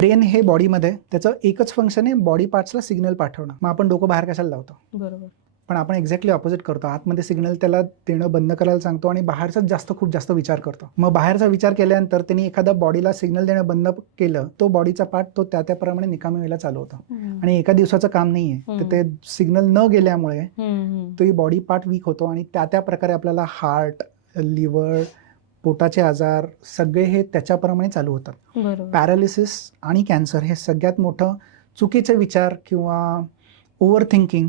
Brain हे बॉडीमध्ये त्याचं एकच फंक्शन आहे, बॉडी पार्ट्सला सिग्नल पाठवणं. मग आपण डोकं बाहेर कशाला लावतो? बरोबर. पण आपण एक्झॅक्टली ऑपोजिट करतो. आतमध्ये सिग्नल त्याला देणं बंद करायला सांगतो आणि बाहेरचाच खूप जास्त विचार करतो. मग बाहेरचा विचार केल्यानंतर त्यांनी एखादा बॉडीला सिग्नल देणं बंद केलं, तो बॉडीचा पार्ट तो त्याप्रमाणे निकामी व्हायला चालू होतो. आणि एका दिवसाचं काम नाहीये. तर ते सिग्नल न गेल्यामुळे तो बॉडी पार्ट वीक होतो आणि त्या प्रकारे आपल्याला हार्ट, लिव्हर, पोटाचे आजार सगळे हे त्याच्याप्रमाणे चालू होतात. पॅरालिसिस आणि कॅन्सर हे सगळ्यात मोठं चुकीचे विचार किंवा ओव्हर थिंकिंग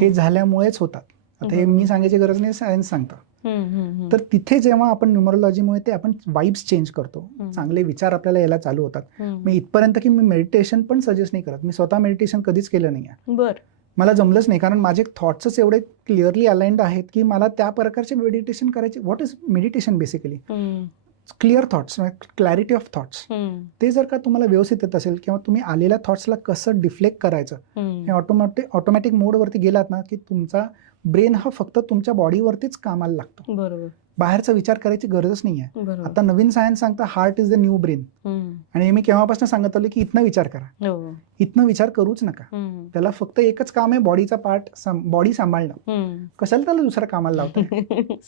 हे झाल्यामुळेच होतात. आता हे मी सांगायची गरज नाही, सायन्स सांगतं. तर तिथे जेव्हा आपण न्यूमरोलॉजीमुळे ते आपण वाइब्स चेंज करतो, चांगले विचार आपल्याला यायला चालू होतात. मी इथपर्यंत की मी मेडिटेशन पण सजेस्ट नाही करत. मी स्वतः मेडिटेशन कधीच केलं नाहीये. मला जमलंच नाही, कारण माझे थॉट्सच एवढे क्लिअरली अलाइंड आहेत की मला त्या प्रकारचे मेडिटेशन करायचे. What is meditation? Basically clear thoughts, clarity of thoughts. ते जर का तुम्हाला व्यवस्थित येत असेल किंवा तुम्ही आलेल्या थॉट्सला कसं डिफ्लेक्ट करायचं हे ऑटोमॅटिक मोडवरती गेलात ना, की तुमचा ब्रेन हा फक्त तुमच्या बॉडीवरतीच कामाला लागतो. बरोबर. बाहेरचा विचार करायची गरजच नाहीये. आता नवीन सायन्स सांगता heart is the new brain. आणि मी केव्हापासून सांगत आलो की इथनं विचार करा, इथनं विचार करूच नका. त्याला फक्त एकच काम आहे, बॉडीचा पार्ट, बॉडी सांभाळणं. कशाला त्याला दुसऱ्या कामाला लावतं?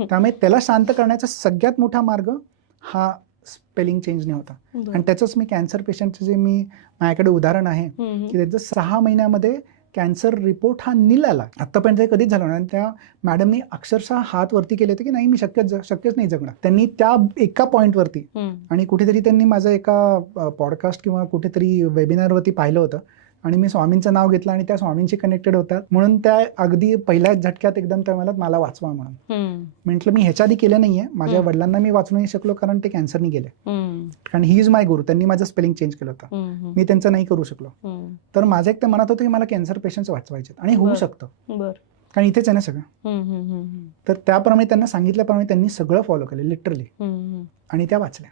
त्यामुळे त्याला शांत करण्याचा सगळ्यात मोठा मार्ग हा स्पेलिंग चेंजने होता. आणि त्याचंच मी कॅन्सर पेशंटचं जे माझ्याकडे उदाहरण आहे की त्याचं 6 महिन्यामध्ये कॅन्सर रिपोर्ट हा नील आला. आतापर्यंत हे कधीच झालं नाही. त्या मॅडमनी अक्षरशः हात वरती केले होते की नाही, मी शक्यच नाही जगणार. त्यांनी त्या एका पॉईंटवरती, आणि कुठेतरी त्यांनी माझं एका पॉडकास्ट किंवा कुठेतरी वेबिनारवरती पाहिलं होतं आणि मी स्वामींचं नाव घेतलं आणि त्या स्वामींशी कनेक्टेड होतात म्हणून त्या अगदी पहिल्याच झटक्यात एकदम त्या मला वाचवा म्हणून म्हटलं. मी ह्याच्या आधी केलं नाहीये. माझ्या वडिलांना मी वाचू नाही शकलो कारण ते कॅन्सरनी गेले. कारण ही इज माय गुरु. त्यांनी माझं स्पेलिंग चेंज केलं होतं, मी त्यांचं नाही करू शकलो. तर माझं एक ते मनात होतं की मला कॅन्सर पेशंट्स वाचवायचे आणि होऊ शकतं, कारण इथेच आहे ना सगळं. तर त्याप्रमाणे त्यांना सांगितल्याप्रमाणे त्यांनी सगळं फॉलो केलं लिटरली, आणि त्या वाचल्या.